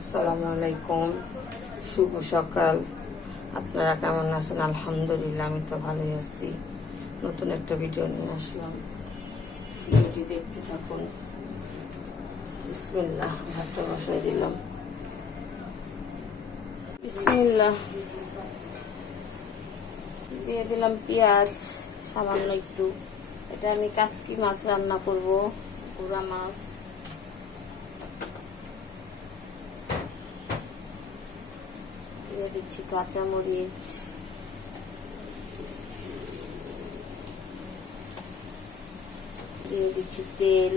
আসসালামু আলাইকুম, শুভ সকাল। আপনারা কেমন আছেন? আলহামদুলিল্লাহ, আমি তো ভালোই আছি। নতুন একটা ভিডিও নিয়ে আসলাম, ভিডিওটি দেখতে থাকুন। বিসমিল্লাহ, ভাতটা বসাই দিলাম। বিসমিল্লাহ, দিয়ে দিলাম পেঁয়াজ সামান্য একটু। এটা আমি কাসকি মাছ রান্না করব, গুড়া মাছ। দিয়ে দিচ্ছি কাঁচামরিচ, দিয়ে দিচ্ছি তেল,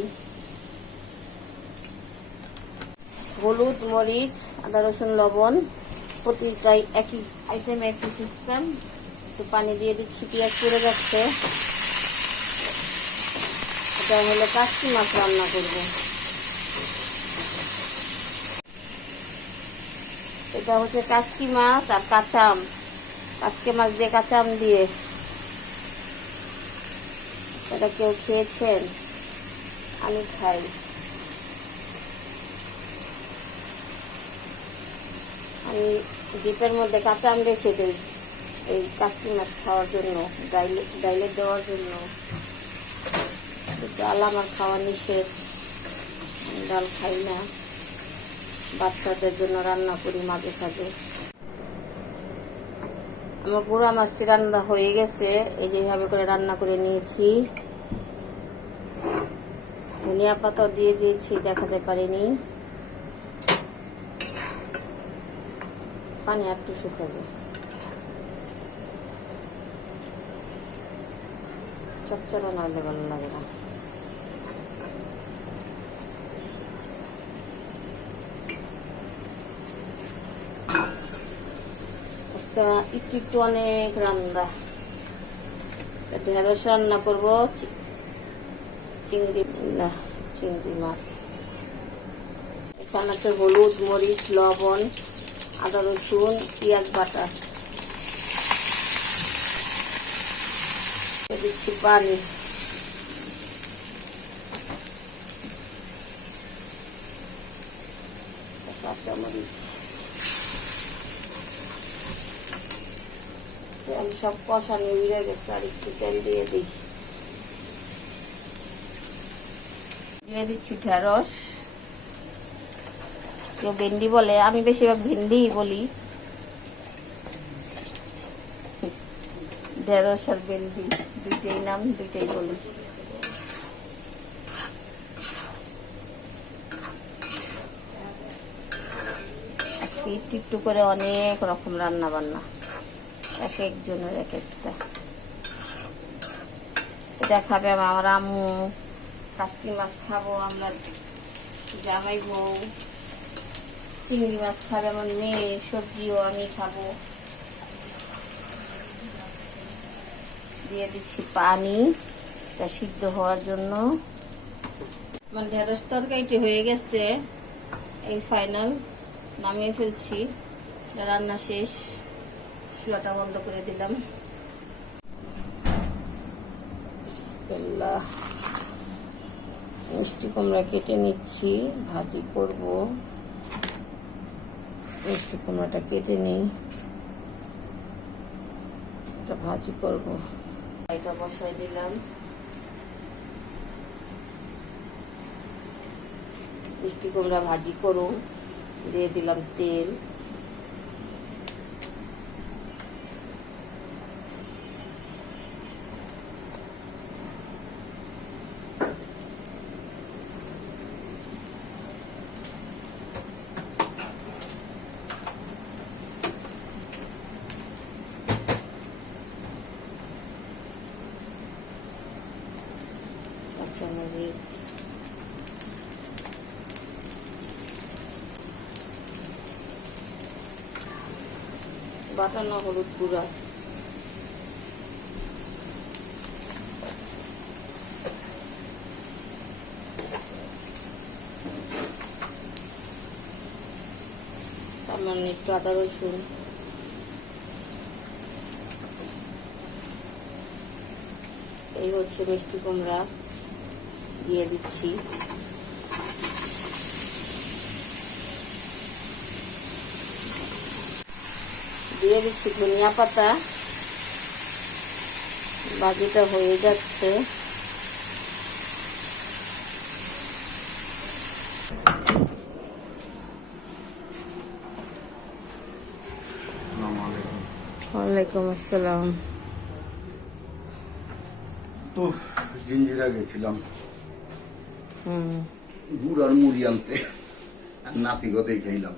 হলুদ, মরিচ, আদা, রসুন, লবণ। প্রতিটাই একই আইটেম, একই সিস্টেম। একটু পানি দিয়ে দিচ্ছি, পেঁয়াজ পুড়ে যাচ্ছে। এটা হলো কাসকি মাছ রান্না করব। এটা হচ্ছে কাসকি মাছ আর কাঁচা আম। কাসকি মাছ দিয়ে কাঁচা আম দিয়ে এটা কেউ খেয়েছেন? আমি খাই। আমি ডিপের মধ্যে কাঁচা আম রেখে দিই এই কাসকি মাছ খাওয়ার জন্য, ডাইলে দেওয়ার জন্য। ডাল আমার খাওয়া নিষেধ, ডাল খাই না। বাচ্চাদের জন্য রান্না করি মাঝে সাঝে। আমার গুঁড়া মাছটি রান্না হয়ে গেছে। এই যেভাবে করে রান্না করে নিয়েছি। ধনিয়া পাতা দিয়ে দিয়েছি, দেখাতে পারিনি। পানি একটু শুকাবে, চচ্চড়া না হলে ভালো লাগে না। একটু একটু অনেক রান্না, ঢেঁড়স রান্না করবো, চিংড়ি মাছ। এখানে আছে হলুদ, মরিচ, লবণ, আদা, রসুন, পেঁয়াজ বাটা। দিচ্ছি পানি। কাঁচামরিচ আমি সব কষানি উড়ে গেছে, আর একটু তেল দিয়ে দিই। দিয়ে দিচ্ছি ঢেঁড়স। কেউ ভেন্ডি বলে, আমি বেশিরভাগ ভেন্ডি বলি। ঢেঁড়স আর ভেন্ডি দুইটাই নাম, দুইটাই বলি। আজকে একটু একটু করে অনেক রকম রান্না বান্না, এক একজনের এক একটা। এটা খাবে আমার আম্মু, কাসকি মাছ খাবো আমরা জামাই বউ, চিংড়ি মাছ খাবে আমার মেয়ে, সবজিও আমি খাবো। দিয়ে দিচ্ছি পানি, তা সিদ্ধ হওয়ার জন্য। আমার ঢেঁড়স তরকারিটি হয়ে গেছে, এই ফাইনাল নামিয়ে ফেলছি। রান্না শেষ, চুলাটা বন্ধ করে দিলাম। মিষ্টি কুমড়া কেটে নিচ্ছি, ভাজি করব। মিষ্টি কুমড়াটা কেটে নিই, এটা ভাজি করব। এটা বসাই দিলাম। মিষ্টি কুমড়া ভাজি করুন, দিয়ে দিলাম তেল। কাঁচামরিচ, বাটানো হলুদ গুঁড়া, সামান্য একটু আদা রসুন, এই হচ্ছে মিষ্টি কুমড়া। দিয়ে দিচ্ছি। দিয়ে দিচ্ছি ধনিয়া পাতা। ভাজিটা হয়ে যাচ্ছে। ওয়ালাইকুম আসসালাম। তো জিঞ্জিরা গেছিলাম গুড় আর মুড়ি আনতে, আর নাতি গতেই খাইলাম।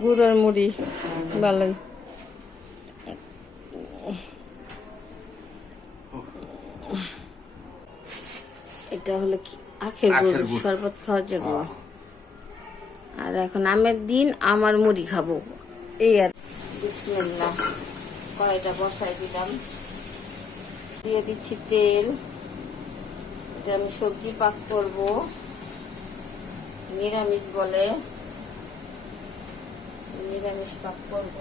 গুড় আর মুড়ি ভালোই। এটা হলো কি আখের গুড়, শরবত খাওয়ার জন্য। আর এখন আমের দিন, আমার মুড়ি খাবো এই আর। বিসমিল্লাহ, কড়াইটা বসাই দিলাম, দিয়ে দিচ্ছি তেল। এটা আমি সবজি পাক করব, নিরামিষ বলে, নিরামিষ পাক করব।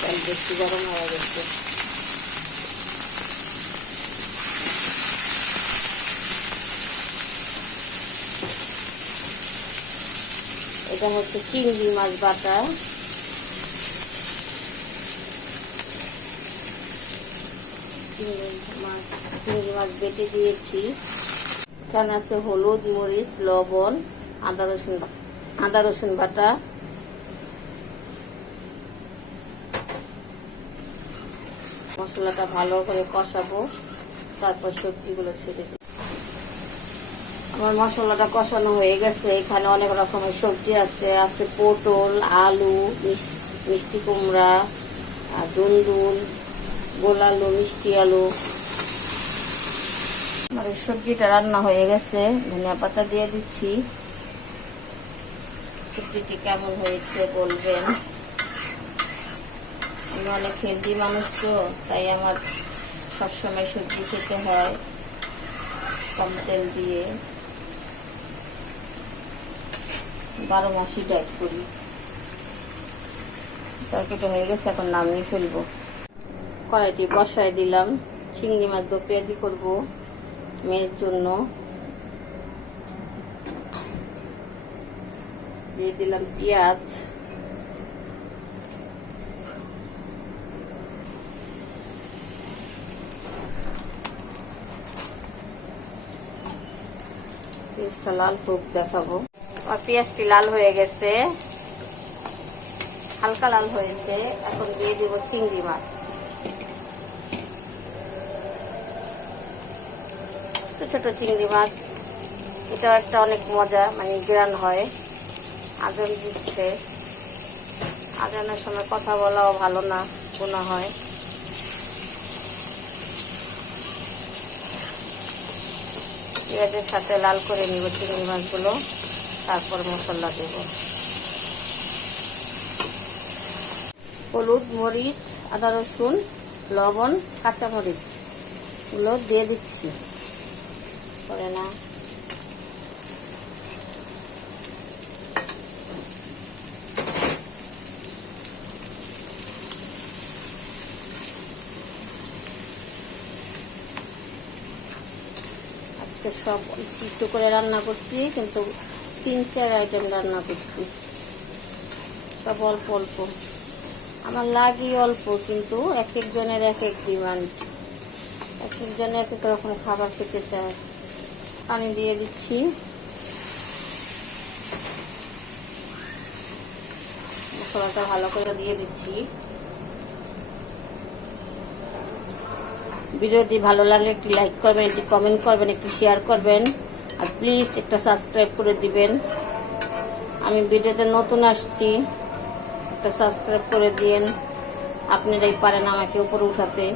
তেল বেশি গরম হয়ে গেছে। এটা হচ্ছে চিংড়ি মাছ বাটা। চিংড়ি মাছ বেটে দিয়েছি। এখানে আছে হলুদ, মরিচ, লবণ, আদা রসুন বাটা। মশলাটা ভালো করে কষাবো, তারপর সবজিগুলো ছেড়ে দেব। আমার মশলাটা কষানো হয়ে গেছে। এখানে অনেক রকমের সবজি আছে, আছে পটল, আলু, মিষ্টি কুমড়া, দুন্দুল, গোল আলু, মিষ্টি আলু। আমার এই সবজিটা রান্না হয়ে গেছে। ধনিয়া পাতা দিয়ে দিচ্ছি। সবজিটি কেমন হয়েছে বলবেন। আমি অনেক হেলদি মানুষ তো, তাই আমার সবসময় সবজি খেতে হয় কম তেল দিয়ে। 12 মাসই ডায়েট করি। তরকারিটা হয়ে গেছে, এখন নামিয়ে ফেলবো। কড়াইটি বসায় দিলাম। চিংড়ি মাছ দো পেঁয়াজি করবো মেয়ের জন্য। দিয়ে দিলাম পেঁয়াজ। পেঁয়াজটা লাল হোক দেখাবো। আর পেঁয়াজটি লাল হয়ে গেছে, হালকা লাল হয়েছে। এখন দিয়ে দিব চিংড়ি মাছ। ছোট ছোট চিংড়ি মাছ। এটাও একটা অনেক মজা, মানে গ্রান হয়। আজান দিচ্ছে, আজানের সময় কথা বলাও ভালো না, গুনাহ হয়। পেঁয়াজের সাথে লাল করে নিব চিংড়ি মাছগুলো, তারপর মশলা দেব। হলুদ, মরিচ, আদা রসুন, লবণ, কাঁচামরিচ গুলো দিয়ে দিচ্ছি। করে না আজকে সব কিছু করে রান্না করছি, কিন্তু 3-4 আইটেম রান্না করছি, সব অল্প অল্প। আমার লাগি অল্প, কিন্তু এক একজনের এক এক ডিমান্ড, এক একজনের এক এক রকম খাবার খেতে চায়। পানি দিয়ে দিচ্ছি। মশলাটা ভালো করে দিয়ে দিচ্ছি। ভিডিওটি ভালো লাগলে একটি লাইক করবেন, একটি কমেন্ট করবেন, একটি শেয়ার করবেন, আর প্লিজ একটা সাবস্ক্রাইব করে দিবেন। আমি ভিডিওতে নতুন আসছি, একটা সাবস্ক্রাইব করে দিন। আপনারাই পারেন আমাকে উপরে উঠাতে।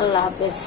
আল্লাহ হাফেজ।